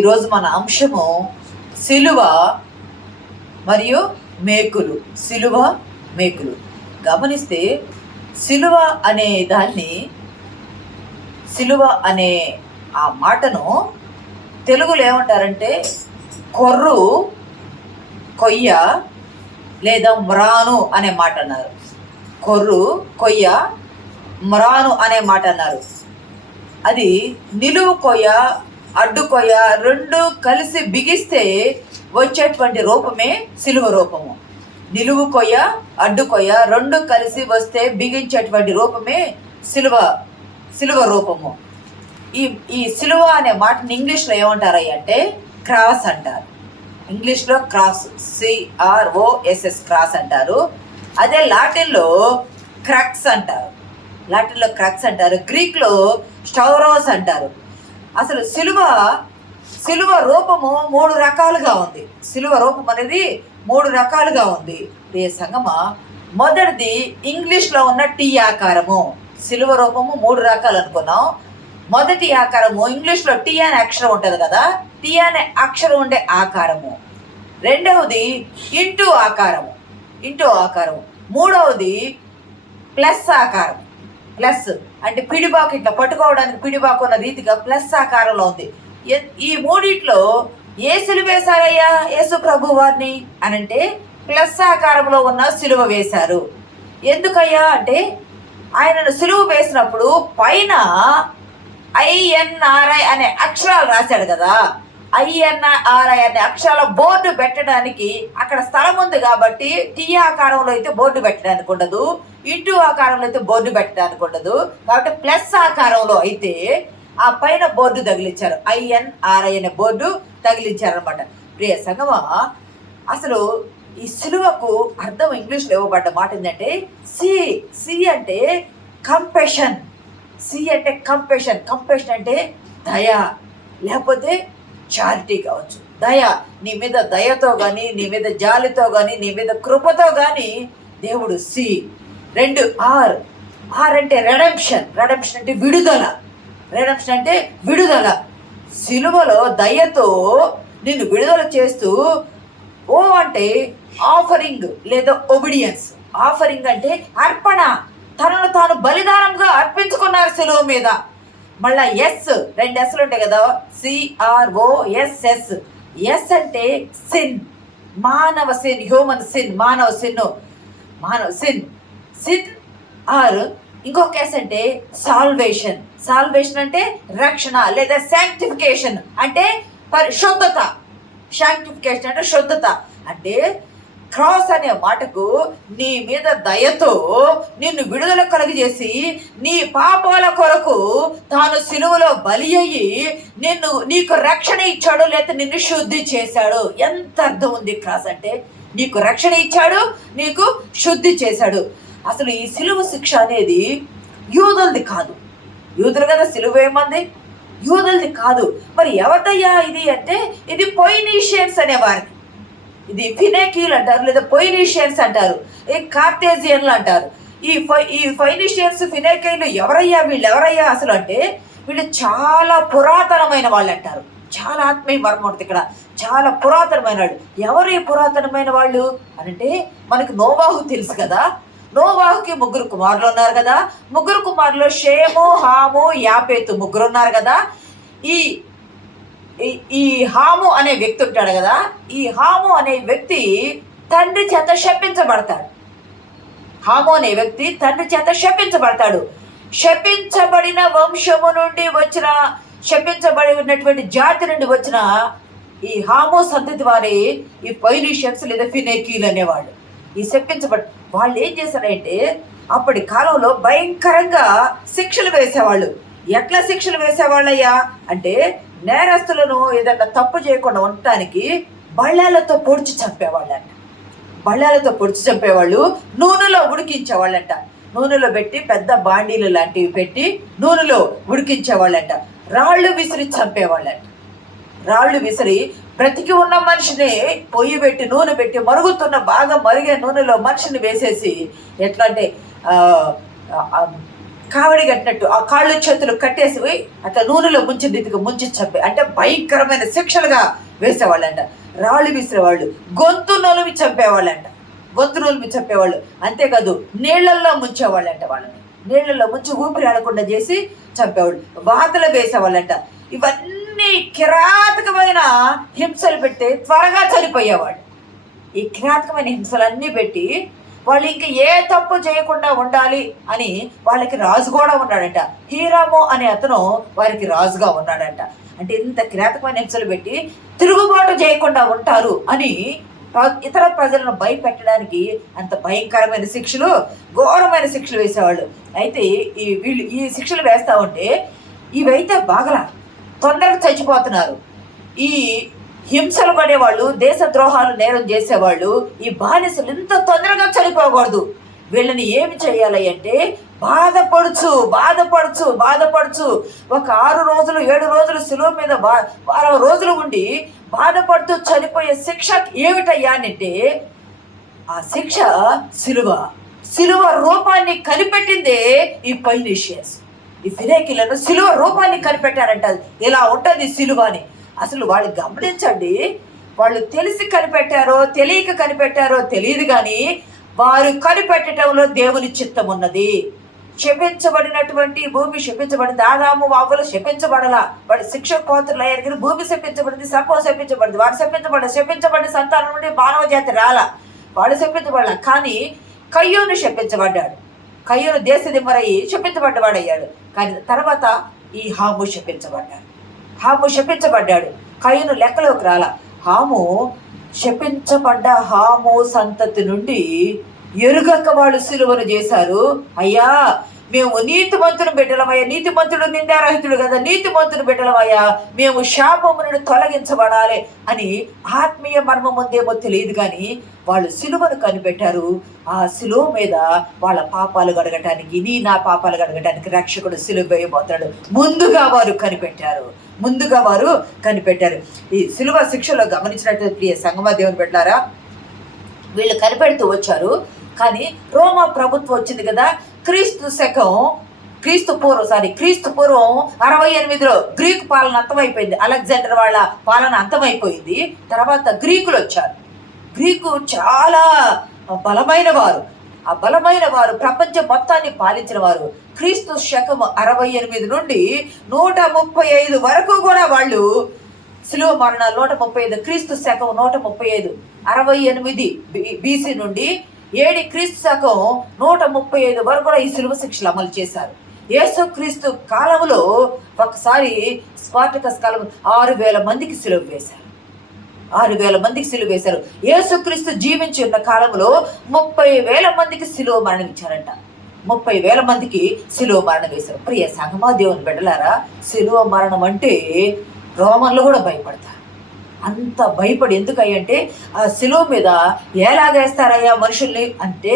ఈరోజు మన అంశము సిలువ మరియు మేకులు. సిలువ మేకులు. గమనిస్తే సిలువ అనే దాన్ని, సిలువ అనే ఆ మాటను తెలుగులో ఏమంటారంటే కొర్రు, కొయ్య లేదా మ్రాను అనే మాట అన్నారు. కొర్రు, కొయ్య, మ్రాను అనే మాట అన్నారు. అది నిలువు కొయ్య, అడ్డు కొయ్య రెండు కలిసి బిగిస్తే వచ్చేటువంటి రూపమే సిలువ రూపము. నిలువు కొయ్య, అడ్డు కొయ్య రెండు కలిసి వస్తే బిగించేటువంటి రూపమే సిలువ రూపము. ఈ సిలువ అనే మాటని ఇంగ్లీష్లో ఏమంటారు అంటే క్రాస్ అంటారు. ఇంగ్లీష్లో క్రాస్, CROSS క్రాస్ అంటారు. అదే లాటిన్లో క్రక్స్ అంటారు. గ్రీక్లో స్టౌరోస్ అంటారు. అసలు సిలువ రూపము 3 రకాలుగా ఉంది. సిలువ రూపం అనేది 3 రకాలుగా ఉంది. ప్రియ సంగమా, మొదటిది ఇంగ్లీష్లో ఉన్న టీ ఆకారము. సిలువ రూపము 3 రకాలు అనుకున్నాం. మొదటి ఆకారము ఇంగ్లీష్లో టీ అనే అక్షరం ఉంటుంది కదా, టీ అనే అక్షరం ఉండే ఆకారము. రెండవది ఇంటూ ఆకారము. మూడవది ప్లస్ ఆకారం. ప్లస్ అంటే పిడిబాకు, ఇట్లా పట్టుకోవడానికి పిడిబాకు ఉన్న రీతిగా ప్లస్ ఆకారంలో ఉంది. ఈ మూడిట్లో ఏ సిలువ వేశారయ్యా యేసు ప్రభు వారిని అనంటే ప్లస్ ఆకారంలో ఉన్న సిలువ వేశారు. ఎందుకయ్యా అంటే ఆయనను సిలువ వేసినప్పుడు పైన INRI అనే అక్షరాలు రాశాడు కదా. INRI అనే అక్షరాల బోర్డు పెట్టడానికి అక్కడ స్థలం ఉంది కాబట్టి టీ ఆకారంలో అయితే బోర్డు పెట్టడానికి ఉండదు, ఇంటూ ఆకారంలో అయితే బోర్డు పెట్టడానికి ఉండదు. కాబట్టి ప్లస్ ఆకారంలో అయితే ఆ పైన బోర్డు తగిలించారు. INRI అనే బోర్డు తగిలించారు అనమాట. ప్రియ సంగమా, అసలు ఈ సిలువకు అర్థం ఇంగ్లీష్లో ఇవ్వబడ్డ మాట ఏంటంటే సి అంటే కంపెషన్. కంపెషన్ అంటే దయ, లేకపోతే చారిటీ కావచ్చు. దయ, నీ మీద దయతో కానీ, నీ మీద జాలితో కానీ, నీ మీద కృపతో కానీ దేవుడు సి. 2 R అంటే రెడెంప్షన్ అంటే విడుదల. సిలువలో దయతో నిన్ను విడుదల చేస్తూ, ఓ అంటే ఆఫరింగ్ లేదా ఒబిడియన్స్. ఆఫరింగ్ అంటే అర్పణ, తనను తాను బలిదానంగా అర్పించుకున్నారు సిలువ మీద. మళ్ళా S, 2 Sలు ఉంటాయి కదా, CROSS. S అంటే సిన్, హ్యూమన్ సిన్, మానవ సిన్. R ఇంకొక S అంటే సాల్వేషన్ అంటే రక్షణ లేదా శాంక్టిఫికేషన్ అంటే పరిశుద్ధత. శుద్ధత అంటే క్రాస్ అనే మాటకు నీ మీద దయతో నిన్ను విడుదల కలిగజేసి నీ పాపాల కొరకు తాను సిలువలో బలి అయ్యి నీకు రక్షణ ఇచ్చాడు, లేదా నిన్ను శుద్ధి చేశాడు. ఎంత అర్థం ఉంది క్రాస్ అంటే. నీకు రక్షణ ఇచ్చాడు, నీకు శుద్ధి చేశాడు. అసలు ఈ సిలువ శిక్ష అనేది యూదులది కాదు. యూదులు కదా సిలువ ఏమంది, యూదులది కాదు. మరి ఎవరిదయ్యా ఇది అంటే ఇది పొయినీషియన్స్ అనేవారిని. ఇది ఫినేకీలు అంటారు, లేదా పొయినీషియన్స్ అంటారు, కార్తేజియన్లు అంటారు. ఈ ఫైనీషియన్స్, ఫినేకీలు వీళ్ళెవరయ్యా అసలు అంటే వీళ్ళు చాలా పురాతనమైన వాళ్ళు అంటారు. చాలా ఆత్మీయ మర్మం ఉంటుంది ఇక్కడ. చాలా పురాతనమైన వాళ్ళు. ఎవరు ఈ పురాతనమైన వాళ్ళు అనంటే మనకు నోవాహు తెలుసు కదా. నోవాహుకి 3 కుమారులు ఉన్నారు కదా. 3 కుమారులు షేము, హాము, యాపేతు 3 ఉన్నారు కదా. ఈ హాము అనే వ్యక్తి ఉంటాడు కదా. ఈ హాము అనే వ్యక్తి తండ్రి చేత శపించబడతాడు. శపించబడిన వంశము నుండి వచ్చిన, శపించబడినటువంటి జాతి నుండి వచ్చిన ఈ హాము సంతతి వారే ఈ ఫైనీషియన్స్ లేదా ఫినేకీలు అనేవాళ్ళు. ఈ శపించబడి వాళ్ళు ఏం చేశారంటే అప్పటి కాలంలో భయంకరంగా శిక్షలు వేసేవాళ్ళు. ఎట్లా శిక్షలు వేసేవాళ్ళయ్యా అంటే నేరస్తులను ఏదన్నా తప్పు చేయకుండా ఉండటానికి బళ్ళాలతో పొడిచి చంపేవాళ్ళు. నూనెలో ఉడికించేవాళ్ళంట. నూనెలో పెట్టి పెద్ద బాండీలు లాంటివి పెట్టి నూనెలో ఉడికించేవాళ్ళంట. రాళ్ళు విసిరి చంపేవాళ్ళంట. బ్రతికి ఉన్న మనిషిని పొయ్యి పెట్టి నూనె పెట్టి బాగా మరిగే నూనెలో మనిషిని వేసేసి ఎట్లా అంటే కావడి కట్టినట్టు ఆ కాళ్ళు చేతులు కట్టేసి అట్లా నూనెలో ముంచి చంపే, అంటే భయంకరమైన శిక్షలుగా వేసేవాళ్ళంట. రాళ్ళు విసిరేవాళ్ళు, గొంతు నొలిమి చంపేవాళ్ళంట, గొంతు నొలిమి చంపేవాళ్ళు. అంతేకాదు నీళ్లల్లో ముంచేవాళ్ళంట, వాళ్ళని నీళ్లలో ముంచి ఊపిరి ఆడకుండా చేసి చంపేవాళ్ళు, వాతలు వేసేవాళ్ళంట. ఇవన్నీ కిరాతకమైన హింసలు పెట్టి త్వరగా చనిపోయేవాళ్ళు. ఈ కిరాతకమైన హింసలన్నీ పెట్టి వాళ్ళు ఇంక ఏ తప్పు చేయకుండా ఉండాలి అని వాళ్ళకి రాజు కూడా ఉన్నాడంట. హీరాము అనే అతను వారికి రాజుగా ఉన్నాడంట. అంటే ఇంత కిరాతకమైన హింసలు పెట్టి తిరుగుబాటు చేయకుండా ఉంటారు అని ఇతర ప్రజలను భయపెట్టడానికి అంత భయంకరమైన శిక్షలు, ఘోరమైన శిక్షలు వేసేవాళ్ళు. అయితే వీళ్ళు ఈ శిక్షలు వేస్తూ ఉంటే ఇవైతే బాగలా తొందరగా చచ్చిపోతున్నారు. ఈ హింసలు పడేవాళ్ళు, దేశద్రోహాలు నేరం చేసేవాళ్ళు, ఈ బానిసలు ఇంత తొందరగా చనిపోకూడదు. వీళ్ళని ఏమి చేయాలి అంటే బాధపడుచు ఒక 6 రోజులు 7 రోజులు శిలువ మీద 12 రోజులు ఉండి బాధపడుతూ చనిపోయే శిక్ష ఏమిటయ్యా అంటే ఆ శిక్ష సిలువ రూపాన్ని కనిపెట్టిందే ఈ పైనిషియస్. ఈ ఫినేకిలను సిలువ రూపాన్ని కనిపెట్టారంట. ఇలా ఉంటుంది సిలువ అని. అసలు వాళ్ళు గమనించండి, వాళ్ళు తెలిసి కనిపెట్టారో తెలియక కనిపెట్టారో తెలియదు, కానీ వారు కనిపెట్టడంలో దేవుని చిత్తం ఉన్నది. శపించబడినటువంటి భూమి శపించబడింది. ఆదాము అవ్వలు శపించబడలా, వాడు శిక్ష కోతులు అయ్యారు, కానీ భూమి శపించబడింది, సర్పం శపించబడింది. వాడు శపించబడిన సంతానం నుండి మానవ జాతి రాలా, వాడు శపించబడాల. కానీ కయ్యూను శపించబడ్డాడు. కయ్యూను దేశ దిమ్మరయ్యి శపించబడ్డవాడయ్యాడు. కానీ తర్వాత ఈ హాము శపించబడ్డాడు. కయ్యూను లెక్కలోకి రాలా. హాము సంతతి నుండి ఎరుగక వాళ్ళు సిలువను చేశారు. అయ్యా మేము నీతిమంతుని బిడ్డలమయ్యా, నీతిమంతుడు నిందారహితుడు కదా, నీతిమంతుని బిడ్డలమయ్యా, మేము శాపము నుండి తొలగించబడాలి అని ఆత్మీయ మర్మం ఉందేమో తెలియదు, కానీ వాళ్ళు సిలువను కనిపెట్టారు. ఆ సిలువ మీద వాళ్ళ పాపాలు గడగటానికి, నా పాపాలు గడగటానికి రక్షకుడు సిలువ వేయబోతాడు. ముందుగా వారు కనిపెట్టారు. ఈ సిలువ శిక్షలో గమనించినట్టు ప్రియ సంగమా దేవుని బిడ్డలారా, వీళ్ళు కనిపెడుతూ వచ్చారు. కానీ రోమా ప్రభుత్వం వచ్చింది కదా, క్రీస్తు పూర్వం 68లో గ్రీకు పాలన అంతమైపోయింది. అలెగ్జాండర్ వాళ్ళ పాలన అంతమైపోయింది. తర్వాత గ్రీకులు వచ్చారు. గ్రీకు చాలా బలమైన వారు, ప్రపంచం మొత్తాన్ని పాలించిన వారు. క్రీస్తు శకం 68 నుండి 135 వరకు కూడా వాళ్ళు సిలువ మరణాలు 135, క్రీస్తు శకం 135, 68 బీసీ నుండి 7 క్రీస్తు శకం 135 వరకు కూడా ఈ సిలువ శిక్షలు అమలు చేశారు. యేసు క్రీస్తు కాలంలో ఒకసారి స్పార్టకస్ కాలం 6,000 మందికి సిలువ వేశారు. 6,000 మందికి సిలువ వేశారు. యేసుక్రీస్తు జీవించి ఉన్న కాలంలో 30,000 మందికి సిలువ మరణం ఇచ్చారంట. 30,000 మందికి సిలువ మరణం వేశారు. ప్రియ సంగమా దేవుని బిడ్డలారా, సిలువ మరణం అంటే రోమన్లు కూడా భయపడతారు. అంత భయపడి ఎందుకంటే ఆ సిలువ మీద ఎలాగేస్తారయ్యా మనుషుల్ని అంటే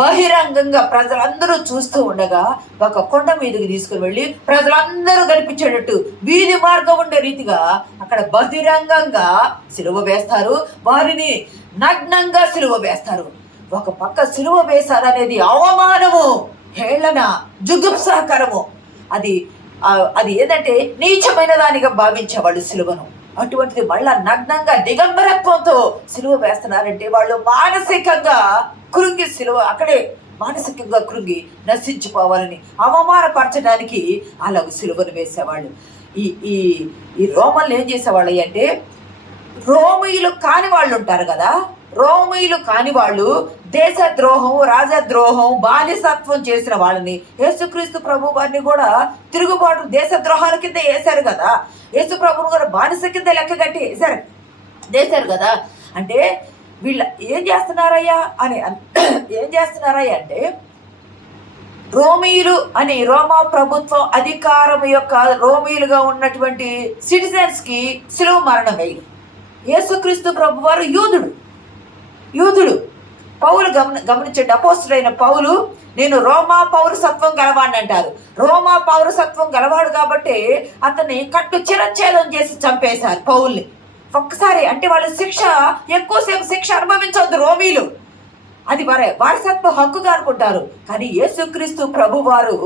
బహిరంగంగా ప్రజలందరూ చూస్తూ ఉండగా ఒక కొండ మీదకి తీసుకుని వెళ్ళి ప్రజలందరూ కనిపించేటట్టు వీధి మార్గం ఉండే రీతిగా అక్కడ బహిరంగంగా సిలువ వేస్తారు. వారిని నగ్నంగా సిలువ వేస్తారు. ఒక పక్క సిలువ వేశారనేది అవమానము, హేళన, జుగుప్సాకరము. అది ఏంటంటే నీచమైన దానిగా భావించేవాళ్ళు సిలువను. అటువంటిది మళ్ళా నగ్నంగా దిగంబరత్వంతో సిలువ వేస్తున్నారంటే వాళ్ళు మానసికంగా కృంగి సిలువ అక్కడే మానసికంగా కృంగి నశించిపోవాలని అవమానపరచడానికి అలాగ సిలువను వేసేవాళ్ళు. ఈ రోమన్లు ఏం చేసేవాళ్ళు అంటే, రోమీయులు కాని వాళ్ళు ఉంటారు కదా, రోమీయులు కాని వాళ్ళు దేశద్రోహం, రాజద్రోహం, బానిసత్వం చేసిన వాళ్ళని యేసుక్రీస్తు ప్రభు వారిని కూడా తిరుగుబాటు దేశద్రోహాల కింద వేశారు కదా. యేసు ప్రభుని కూడా బానిస కింద లెక్క కట్టి వేశారు కదా. అంటే వీళ్ళు ఏం చేస్తున్నారయ్యా అంటే రోమీయులు అని రోమా ప్రభుత్వం అధికారం యొక్క రోమీయులుగా ఉన్నటువంటి సిటిజన్స్కి సిలువ మరణం వేయి. యేసుక్రీస్తు ప్రభు వారు యూదుడు. పౌలు గమనించండి, అపోస్తుడైన పౌలు నేను రోమా పౌరసత్వం గలవాడిని అంటారు. రోమా పౌరసత్వం గలవాడు కాబట్టి అతన్ని కట్టు చిరచ్ఛేదం చేసి చంపేశారు పౌల్ని. ఒక్కసారి అంటే వాళ్ళు ఎక్కువసేపు శిక్ష అనుభవించవద్దు రోమీలు. అది వారసత్వ హక్కుగా అనుకుంటారు. కానీ యేసుక్రీస్తు ప్రభు వారు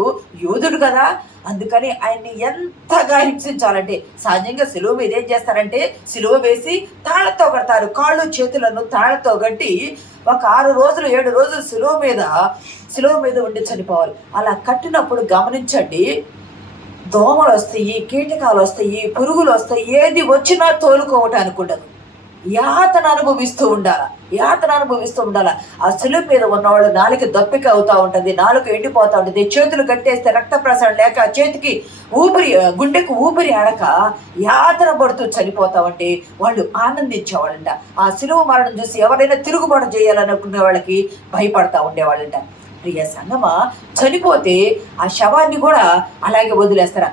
యోధుడు కదా, అందుకని ఆయన్ని ఎంతగా హింసించాలంటే సహజంగా సిలువ మీద ఏం చేస్తారంటే సిలువ వేసి తాళ్లతో కడతారు. కాళ్ళు చేతులను తాళ్లతో కట్టి ఒక 6 రోజులు 7 రోజులు సిలువ మీద ఉండి చనిపోవాలి. అలా కట్టినప్పుడు గమనించండి, దోమలు వస్తాయి, కీటకాలు వస్తాయి, పురుగులు వస్తాయి, ఏది వచ్చినా తోలుకోవటానికి ఉండదు. యాతన అనుభవిస్తూ ఉండాల. ఆ సిలువ మీద ఉన్నవాళ్ళు నాలుక దప్పిక అవుతూ ఉంటుంది, నాలుక ఎండిపోతూ ఉంటుంది, చేతులు కట్టేస్తే రక్త ప్రసరణ లేక చేతికి గుండెకు ఊపిరి ఆడక యాతన పడుతూ చనిపోతా ఉంటే వాళ్ళు ఆనందించేవాళ్ళంట. ఆ సిలువ మరణం చూసి ఎవరైనా తిరుగుబాటు చేయాలనుకునే వాళ్ళకి భయపడతా ఉండేవాళ్ళంట. ప్రియ సంగమా, చనిపోతే ఆ శవాన్ని కూడా అలాగే వదిలేస్తారా?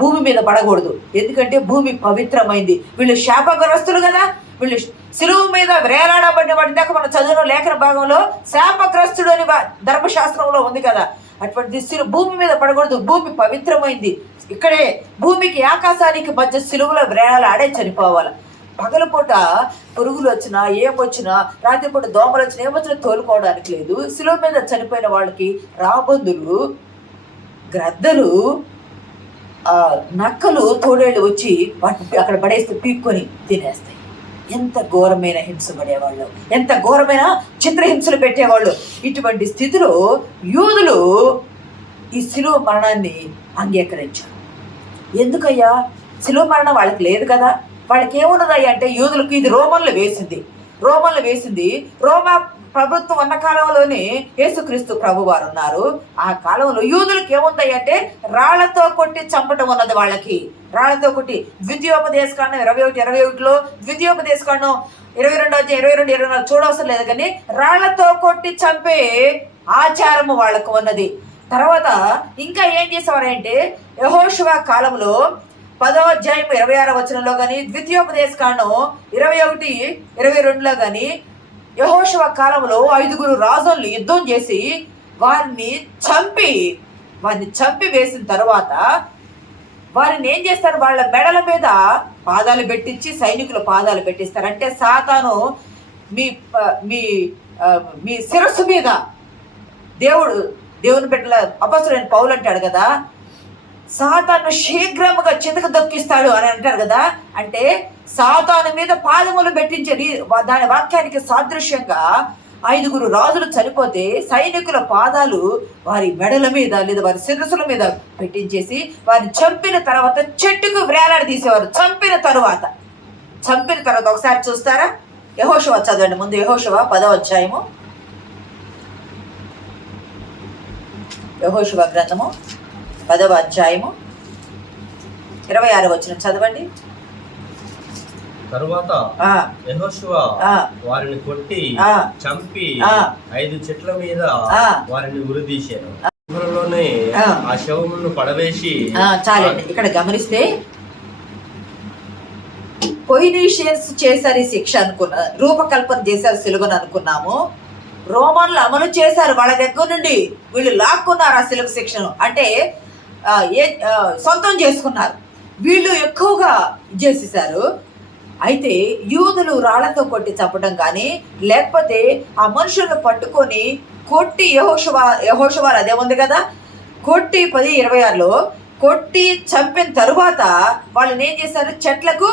భూమి మీద పడకూడదు, ఎందుకంటే భూమి పవిత్రమైంది. వీళ్ళు శాపగ్రస్తులు కదా, వీళ్ళు సిలువ మీద వేలాడబడిన వాడి దాకా మనం చదువున లేఖన భాగంలో శాపగ్రస్తుడు అని ధర్మశాస్త్రంలో ఉంది కదా. అటువంటి భూమి మీద పడకూడదు, భూమి పవిత్రమైంది. ఇక్కడే భూమికి ఆకాశానికి మధ్య సిలువలో వేలాడే చనిపోవాలి. పగలపూట పురుగులు వచ్చినా ఏమొచ్చినా, రాత్రిపూట దోమలు వచ్చినా ఏమొచ్చినా తోలుకోవడానికి లేదు. సిలువ మీద చనిపోయిన వాళ్ళకి రాబందులు, గ్రద్దలు, నక్కలు, తోడేళ్ళు వచ్చి వాటిని అక్కడ పడేస్తే పీక్కొని తినేస్తాయి. ఎంత ఘోరమైన హింస పడేవాళ్ళు, ఎంత ఘోరమైన చిత్రహింసలు పెట్టేవాళ్ళు. ఇటువంటి స్థితిలో యూదులు ఈ సిలువ మరణాన్ని అంగీకరించారు. ఎందుకయ్యా? సిలువ మరణం వాళ్ళకి లేదు కదా. వాళ్ళకి ఏమున్నదయ్యా అంటే, యూదులకు ఇది రోమన్లు వేసింది. రోమా ప్రభుత్వం ఉన్న కాలంలోనే యేసుక్రీస్తు ప్రభు వారు ఉన్నారు. ఆ కాలంలో యూదులకు ఏముంది అంటే రాళ్లతో కొట్టి చంపటం ఉన్నది. వాళ్ళకి రాళ్లతో కొట్టి ద్వితీయోపదేశకాండం 21:21లో, ద్వితీయోపదేశకాండం 22:22-24 చూడవసరం లేదు, కానీ రాళ్లతో కొట్టి చంపే ఆచారము వాళ్ళకు ఉన్నది. తర్వాత ఇంకా ఏం చేసేవారంటే, యెహోషువ కాలంలో 10వ అధ్యాయం 26వ వచనంలో కానీ, ద్వితీయోపదేశకాండం 21:22లో కానీ, యెహోషువ కాలంలో 5 రాజులు యుద్ధం చేసి వారిని చంపి వేసిన తర్వాత వారిని ఏం చేస్తారు? వాళ్ళ మెడల మీద పాదాలు పెట్టించి, సైనికుల పాదాలు పెట్టిస్తారు. అంటే సాతాను మీ శిరస్సు మీద దేవుని బిడ్డల అపొస్తలుడైన పౌలు అంటాడు కదా, సాతాను శీఘ్రముగా చితక దొక్కిస్తాడు అని అంటారు కదా. అంటే సాతాను మీద పాదములు పెట్టించే దాని వాక్యానికి సాదృశ్యంగా 5 రాజులు చనిపోతే సైనికుల పాదాలు వారి మెడల మీద లేదా వారి శిరస్సుల మీద పెట్టించేసి వారిని చంపిన తర్వాత చెట్టుకు వేలాడి తీసేవారు. చంపిన తర్వాత ఒకసారి చూస్తారా? యెహోషువ చదవండి ముందు. యెహోషువ 10వ అధ్యాయము, యెహోషువ గ్రంథము 10వ అధ్యాయము 26వ వచనం చదవండి. తరువాత యెహోషువ వారిని కొట్టి చంపి 5 చెట్ల మీద వారిని ఉరిదీశారు. ఆ శవములను పడవేసి. చాలండి, ఇక్కడ గమనిస్తే పొయినీషియన్స్ చేశారు ఈ శిక్ష రూపకల్పన చేశారు సిలువను అనుకున్నాము. రోమన్లు అమలు చేశారు, వాళ్ళ దగ్గర నుండి వీళ్ళు లాక్కున్నారు ఆ సిలువ శిక్షను. అంటే సొంతం చేసుకున్నారు. వీళ్ళు ఎక్కువగా చేసేసారు. అయితే యూదులు రాళ్లతో కొట్టి చంపడం కానీ, లేకపోతే ఆ మనుషులను పట్టుకొని కొట్టి యెహోషువ అదే ఉంది కదా, కొట్టి 10:26లో కొట్టి చంపిన తరువాత వాళ్ళని ఏం చేశారు? చెట్లకు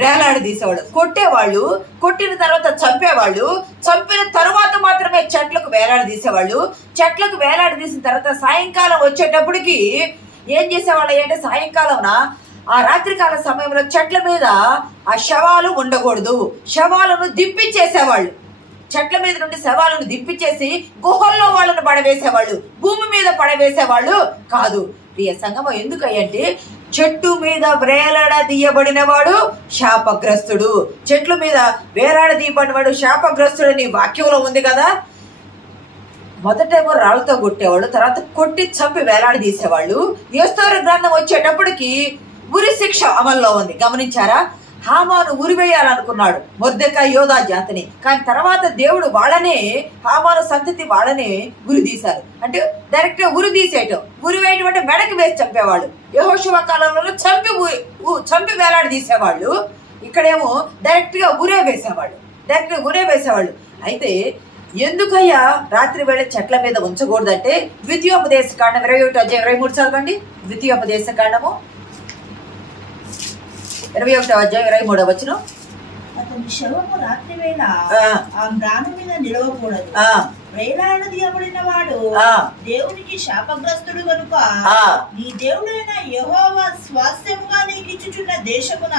వేలాడదీసేవాళ్ళు. కొట్టేవాళ్ళు, కొట్టిన తర్వాత చంపేవాళ్ళు, చంపిన తరువాత మాత్రమే చెట్లకు వేలాడదీసేవాళ్ళు. చెట్లకు వేలాడదీసిన తర్వాత సాయంకాలం వచ్చేటప్పటికి ఏం చేసేవాళ్ళు అంటే, సాయంకాలం ఆ రాత్రికాల సమయంలో చెట్ల మీద ఆ శవాలు ఉండకూడదు, శవాలను దింపించేసేవాళ్ళు. చెట్ల మీద నుండి శవాలను దింపించేసి గుహల్లో వాళ్ళను పడవేసేవాళ్ళు, భూమి మీద పడవేసేవాళ్ళు కాదు. ప్రియ సంగమం, ఎందుకంటే చెట్టు మీద వేలాడదీయబడిన వాడు శాపగ్రస్తుడు. చెట్ల మీద వేలాడదీయబడిన వాడు శాపగ్రస్తుడని వాక్యంలో ఉంది కదా. మొదటేమో రాళ్ళతో కొట్టేవాళ్ళు, తర్వాత కొట్టి చంపి వేలాడదీసేవాళ్ళు. యేస్తోరు గ్రంథం వచ్చేటప్పటికి ఉరి శిక్ష అమల్లో ఉంది. గమనించారా? హామాను ఉరివేయాలనుకున్నాడు మొర్దెకాయి యోధా జాతిని, కానీ తర్వాత దేవుడు వాళ్ళనే, హామాను సంతతి వాళ్ళనే ఉరి తీశారు. అంటే డైరెక్ట్గా ఉరి తీసేయటం. ఉరి వేయటం అంటే మెడకి వేసి చంపేవాళ్ళు. యెహోషువ కాలంలో చంపి వేలాడి తీసేవాళ్ళు. ఇక్కడేమో డైరెక్ట్గా ఉరే వేసేవాళ్ళు. అయితే ఎందుకయ్యా రాత్రి వేళ చెట్ల మీద ఉంచకూడదంటే ద్వితీయోపదేశ కాండం 21 చదవండి. ద్వితీయోపదేశ కాండము 21 అతని శవము రాత్రి వేళ ఆ మ్రాను మీద నిలవకూడదు. వేలాడదీయబడిన వాడు దేవునికి శాపగ్రస్తుడు గనుక నీ దేవుడైన యెహోవా స్వాస్థ్యముగా నీకిచ్చుచున్న దేశమున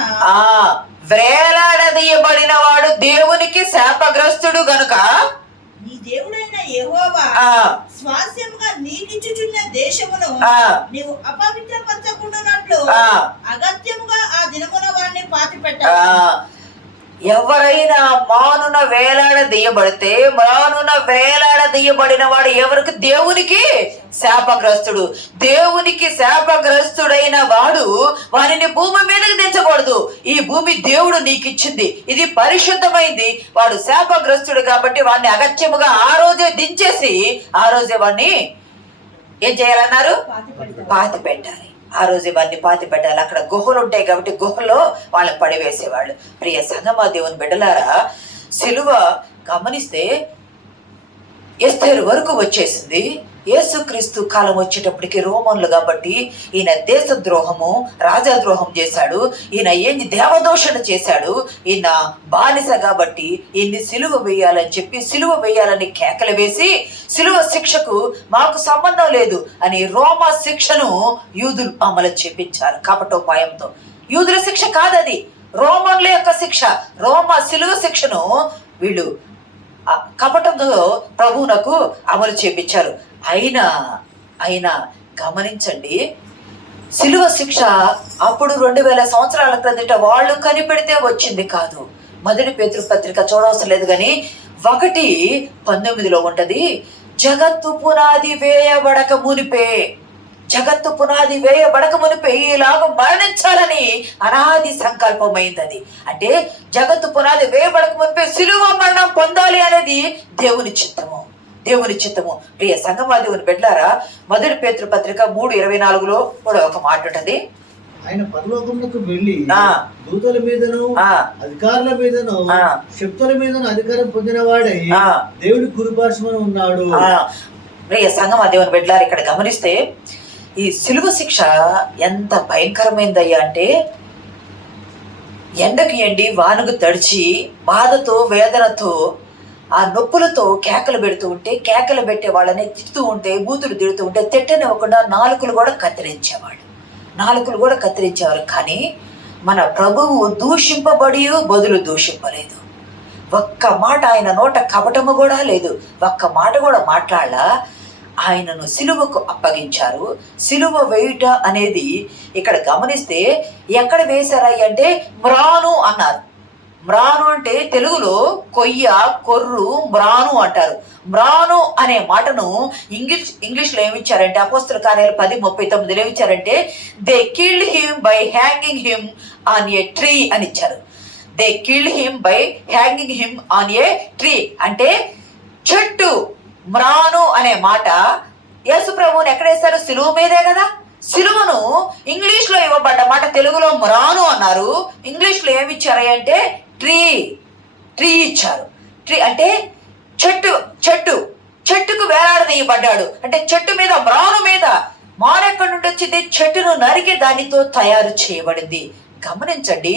వేలాడదీయబడిన వాడు దేవునికి శాపగ్రస్తుడు గనుక నీ దేవుడైన యెహోవా స్వాస్థ్యముగా నీకిచ్చుచున్న దేశమును నీవు అపవిత్రపరచకుండానట్లు అగత్యముగా ఆ దినమున వారిని పాతిపెట్టాలి. ఎవరైనా మానున వేలాడదీయబడితే మానున వేలాడదీయబడిన వాడు ఎవరికి? దేవునికి శాపగ్రస్తుడు. దేవునికి శాపగ్రస్తుడైన వాడు వారిని భూమి మీదకి దించకూడదు. ఈ భూమి దేవుడు నీకు ఇచ్చింది, ఇది పరిశుద్ధమైంది. వాడు శాపగ్రస్తుడు కాబట్టి వాడిని అగత్యముగా ఆ రోజే దించేసి ఆ రోజే వాడిని ఏం చేయాలన్నారు? పాతి పెట్టాలి. ఆ రోజు ఇవన్నీ పాతి పెట్టాలి. అక్కడ గుహలు ఉంటాయి కాబట్టి గుహలో వాళ్ళని పడివేసేవాళ్ళు. ప్రియ సంగమా దేవుని బిడ్డలారా, సిలువ గమనిస్తే ఎస్తేరు వరకు వచ్చేసింది. యేసుక్రీస్తు కాలం వచ్చేటప్పటికి రోమన్లు కాబట్టి ఈయన దేశద్రోహము రాజాద్రోహం చేశాడు. ఈయన ఏంది దేవదోషణ చేశాడు. ఈయన బానిస కాబట్టి ఈయన్ని సిలువ వేయాలని చెప్పి సిలువ వేయాలని కేకలు వేసి సిలువ శిక్షకు మాకు సంబంధం లేదు అని రోమా శిక్షను యూదులు అమలు చేపించారు కపటోపాయంతో. యూదుల శిక్ష కాదది, రోమన్ల యొక్క శిక్ష. రోమా సిలువ శిక్షను వీళ్ళు కపటంతో ప్రభువునకు అమలు చేపించారు. అయినా గమనించండి, సిలువ శిక్ష అప్పుడు 2000 సంవత్సరాల క్రిందట వాళ్ళు కనిపెడితే వచ్చింది కాదు. మొదటి పేతురు పత్రిక చూడవలసిన లేదు కానీ 1:19 ఉంటది. జగత్తు పునాది వేయబడక మునిపే ఇలాగ మరణించాలని అనాది సంకల్పమైంది. అది అంటే జగత్తు పునాది వేయబడక మునిపే సిలువ మరణం పొందాలి అనేది దేవుని చిత్తము. ప్రియ సంగమా దేవుని బిడ్డలారా, మొదటి పేతురు పత్రిక 3:24 కూడా ఒక మాట ఉంటది. ఆయన పరలోకమునకు వెళ్ళి దూతల మీదను అధికారుల మీదను శక్తుల మీదను అధికారం పొందిన వాడై దేవుడి కుడిపార్శ్వన ఉన్నాడు. ప్రియ సంగమా దేవుని బిడ్డలారా, ఇక్కడ గమనిస్తే ఈ సిలువ శిక్ష ఎంత భయంకరమైందయ్యా అంటే, ఎండకు ఎండి వానకు తడిచి బాధతో వేదనతో ఆ నొప్పులతో కేకలు పెడుతూ ఉంటే, కేకలు పెట్టే వాళ్ళని తిడుతూ ఉంటే, బూతులు తిడుతూ ఉంటే తిట్టనివ్వకుండా నాలుకలు కూడా కత్తిరించేవారు. కానీ మన ప్రభువు దూషింపబడి బదులు దూషింపలేదు. ఒక్క మాట ఆయన నోట కపటము కూడా లేదు. ఒక్క మాట కూడా మాట్లాడలా. ఆయనను సిలువకు అప్పగించారు. సిలువ వేయుట అనేది ఇక్కడ గమనిస్తే ఎక్కడ వేశారయ్య అంటే మ్రాను అన్నారు. మ్రాను అంటే తెలుగులో కొయ్య, కొర్రు, మ్రాను అంటారు. మ్రాను అనే మాటను ఇంగ్లీష్లో ఏమిచ్చారంటే అపోస్తల కార్యాలు 10:39 ఏమిచ్చారంటే they killed him by hanging him on a tree అని ఇచ్చారు. They killed him by hanging him on a tree అంటే చెట్టు. మ్రాను అనే మాట యేసు ప్రభువుని ఎక్కడేశారు? సిలువ మీదే కదా. సిలువను ఇంగ్లీష్లో ఇవ్వబడ్డ మాట తెలుగులో మ్రాను అన్నారు. ఇంగ్లీష్లో ఏమిచ్చారు అంటే ట్రీ ఇచ్చారు. ట్రీ అంటే చెట్టుకు వేలాడదీయబడ్డాడు. అంటే చెట్టు మీద, మ్రాను మీద. మారెక్కడి నుండి వచ్చింది? చెట్టును నరికి దానితో తయారు చేయబడింది. గమనించండి,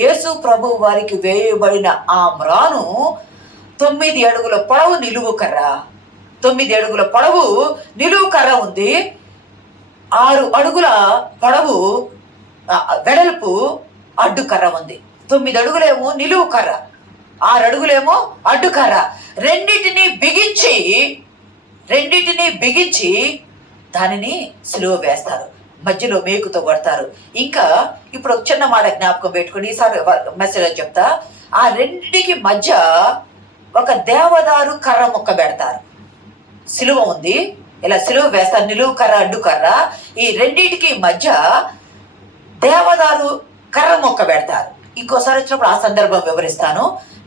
యేసు ప్రభు వారికి వేయబడిన ఆ మ్రాను 9 అడుగుల పొడవు నిలువు కర్ర. 9 అడుగుల పొడవు నిలువు కర్ర ఉంది. 6 అడుగుల పొడవు వెడల్పు అడ్డుకర్ర ఉంది. 9 అడుగులేమో నిలువు కర్ర, 6 అడుగులేమో అడ్డుకర్ర. రెండింటిని బిగించి దానిని సిలువ వేస్తారు. మధ్యలో మేకుతో కొడతారు. ఇంకా ఇప్పుడు ఒక చిన్న మాట జ్ఞాపకం పెట్టుకుని ఈసారి మెసేజ్ చెప్తా. ఆ రెండింటికి మధ్య ఒక దేవదారు కర్ర ముక్క పెడతారు. సిలువ ఉంది, ఇలా సిలువ వేస్తారు, నిలువు కర్ర, అడ్డు కర్ర. ఈ రెండింటికి మధ్య దేవదారు కర్ర మొక్క పెడతారు. ఇంకోసారి వచ్చినప్పుడు ఆ సందర్భం వివరిస్తాను.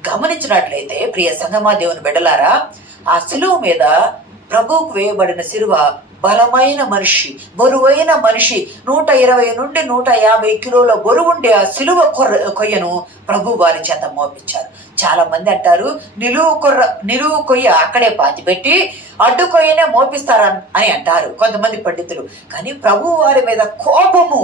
గమనించినట్లయితే ప్రియ సంగమా దేవుని బిడ్డలారా, ఆ సిలువ మీద ప్రభువుకు వేయబడిన సిలువ బలమైన మనిషి, బరువైన మనిషి, 120 నుండి 150 కిలోల బరువుండే ఆ సిలువ కొయ్యను ప్రభు వారి చేత మోపించారు. చాలా మంది అంటారు నిలువు కొయ్య అక్కడే పాతిపెట్టి అడ్డు కొయ్యనే మోపిస్తారు అని అంటారు కొంతమంది పండితులు. కానీ ప్రభు వారి మీద కోపము,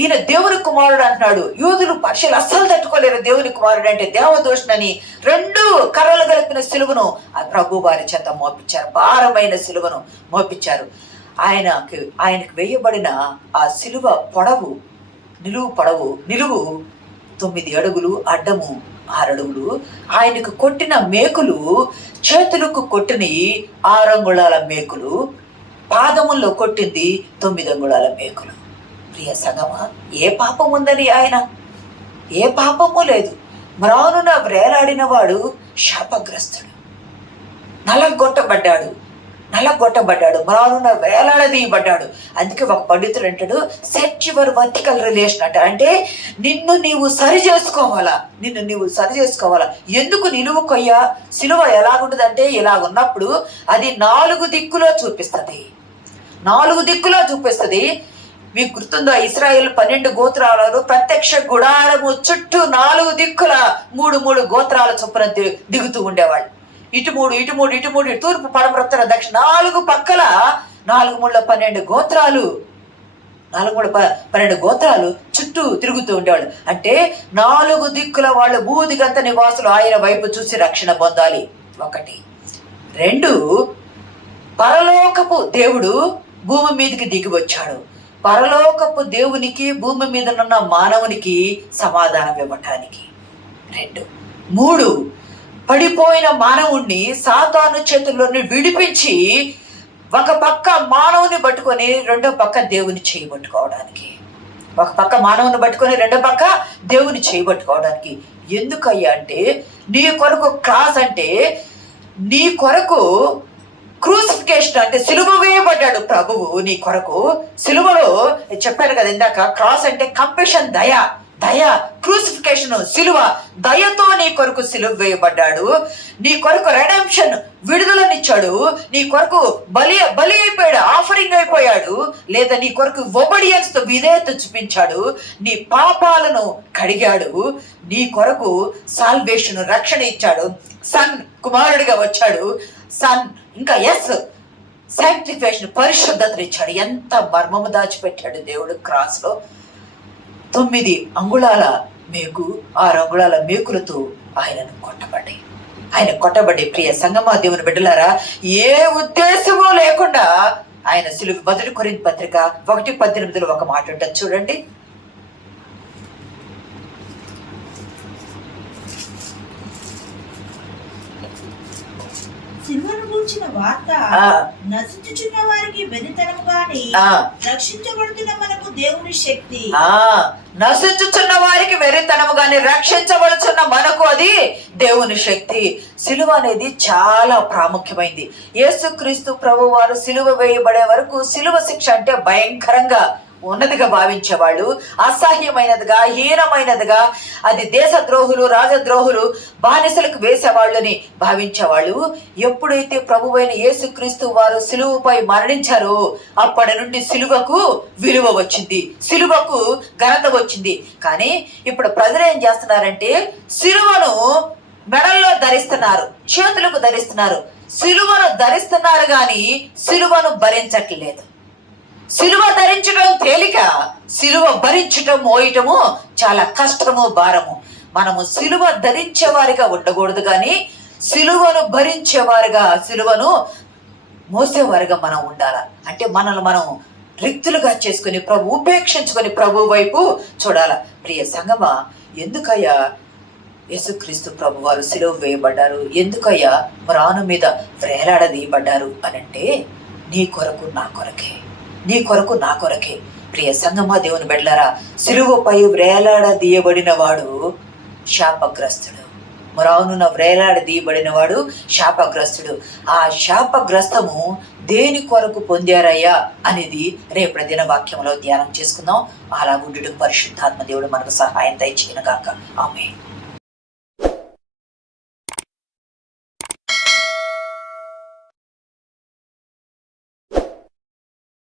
ఈయన దేవుని కుమారుడు అంటున్నాడు. యూదులు పక్షులు అస్సలు తట్టుకోలేరు దేవుని కుమారుడు అంటే, దేవదూషణని 2 కర్రలు కలిపిన సిలువను ఆ ప్రభు వారి చేత మోపించారు, భారమైన సిలువను మోపించారు. ఆయనకు వేయబడిన ఆ సిలువ నిలువు 9 అడుగులు, అడ్డము 6 అడుగులు. ఆయనకు కొట్టిన మేకులు, చేతులకు కొట్టిన 6 అంగుళాల మేకులు, పాదముల్లో కొట్టింది 9 అంగుళాల మేకులు. ప్రియ సంగమా, ఏ పాపం ఉందని ఆయన? ఏ పాపము లేదు. మ్రానున వ్రేలాడిన వాడు శాపగ్రస్తుడు, నలగొట్టబడ్డాడు, మ్రానున వేలాడదీయబడ్డాడు. అందుకే ఒక పండితుడు అంటాడు, సెట్ యువర్ వర్టికల్ రిలేషన్ అంటారు. అంటే నిన్ను నీవు సరి చేసుకోవాలా. ఎందుకు నిలువు కొయ్య సిలువ ఎలాగుంటుందంటే, ఇలాగున్నప్పుడు అది 4 దిక్కులో చూపిస్తుంది. మీకు గుర్తుందా, ఇశ్రాయేలు 12 గోత్రాలను ప్రత్యక్ష గుడారము చుట్టూ 4 దిక్కుల 3 గోత్రాల చొప్పున దిగుతూ ఉండేవాళ్ళు. ఇటు మూడు, తూర్పు, పడమర, ఉత్తర, దక్షిణ 4 పక్కల 4 ముళ్ళ 12 గోత్రాలు, 12 గోత్రాలు చుట్టూ తిరుగుతూ ఉండేవాళ్ళు. అంటే 4 దిక్కుల వాళ్ళు, భూదిగంత నివాసులు ఆయన వైపు చూసి రక్షణ పొందాలి. 1. 2, పరలోకపు దేవుడు భూమి మీదకి దిగి వచ్చాడు. పరలోకపు దేవునికి భూమి మీద ఉన్న మానవునికి సమాధానం ఇవ్వటానికి. 2. 3, పడిపోయిన మానవుణ్ణి సాతాను చేతుల్లోని విడిపించి ఒక పక్క మానవుని పట్టుకొని రెండో పక్క దేవుని చేయబట్టుకోవడానికి. ఒక పక్క మానవుని పట్టుకొని రెండో పక్క దేవుని చేయబట్టుకోవడానికి. ఎందుకయ్యా అంటే, నీ కొరకు క్రాస్ అంటే, నీ కొరకు క్రూసిఫికేషన్ అంటే సిలువ వేయబడ్డాడు ప్రభువు నీ కొరకు. సిలువలో చెప్పారు కదా ఇందాక, క్రాస్ అంటే కంపెషన్, దయ, క్రూసిఫికేషన్, సిలువ, దయతో నీ కొరకు సిలువ వేయబడ్డాడు. నీ కొరకు రెడెంప్షన్, విడుదలనిచ్చాడు. నీ కొరకు బలి అయిపోయాడు, ఆఫరింగ్ అయిపోయాడు. లేదా నీ కొరకు ఒబడియన్స్ తో విధేయత చూపించాడు. నీ పాపాలను కడిగాడు. నీ కొరకు సాల్వేషన్, రక్షణ ఇచ్చాడు. సన్, కుమారుడిగా వచ్చాడు. సన్ ఇంకా శాంక్టిఫికేషన్, పరిశుద్ధతను ఇచ్చాడు. ఎంత మర్మము దాచిపెట్టాడు దేవుడు క్రాస్ లో. 9 అంగుళాల మేకు, 6 అంగుళాల మేకులతో ఆయన కొట్టబడి ప్రియ సంగమా, దేవుని బిడ్డలారా, ఏ ఉద్దేశము లేకుండా ఆయన సిలువ. 1 కొరింథీ పత్రిక 1:18 ఒక మాట ఉంటుంది చూడండి. సిలువను గూర్చిన వార్త నశించుచున్న వారికి వెరితనము గాని రక్షించబడుతున్న మనకు దేవుని శక్తి. నశించుచున్న వారికి వెరితనము గాని రక్షించబడుచున్న మనకు అది దేవుని శక్తి. సిలువ అనేది చాలా ప్రాముఖ్యమైంది. యేసుక్రీస్తు ప్రభు వారు సిలువ వేయబడే వరకు సిలువ శిక్ష అంటే భయంకరంగా ఉన్నదిగా భావించేవాళ్ళు, అసహ్యమైనదిగా, హీనమైనదిగా, అది దేశద్రోహులు, రాజద్రోహులు, బానిసలకు వేసేవాళ్ళని భావించేవాళ్ళు. ఎప్పుడైతే ప్రభువైన యేసుక్రీస్తు వారు సిలువపై మరణించారో అప్పటి నుండి సిలువకు విలువ వచ్చింది, సిలువకు ఘనత వచ్చింది. కానీ ఇప్పుడు ప్రజలు ఏం చేస్తున్నారంటే, సిలువను మెడల్లో ధరిస్తున్నారు, చేతులకు ధరిస్తున్నారు, సిలువను ధరిస్తున్నారు కానీ సిలువను భరించట్లేదు. సిలువ ధరించడం తేలిక, సిలువ భరించటం, మోయటము చాలా కష్టము, భారము. మనము సిలువ ధరించేవారిగా ఉండకూడదు కానీ సిలువను భరించేవారుగా, సిలువను మోసేవారుగా మనం ఉండాలి. అంటే మనల్ని మనం రిక్తులుగా చేసుకుని ఉపేక్షించుకొని ప్రభు వైపు చూడాల. ప్రియ సంగమా, ఎందుకయ్యా యేసుక్రీస్తు ప్రభు వారు సిలువ వేయబడ్డారు? ఎందుకయ్యా మ్రాను మీద వేలాడదీయబడ్డారు అనంటే, నీ కొరకు నా కొరకే. ప్రియ సంగమా, దేవుని బిడ్డలారా, సిలువపై వేలాడదీయబడిన వాడు శాపగ్రస్తుడు. మ్రానున వేలాడదీయబడిన వాడు శాపగ్రస్తుడు. ఆ శాపగ్రస్తము దేని కొరకు పొందారయ్యా అనేది రేపటి దిన వాక్యంలో ధ్యానం చేసుకుందాం. అలా ఉండుటకు పరిశుద్ధాత్మ దేవుడు మనకు సహాయం దయచేయను గాక. ఆమేన్.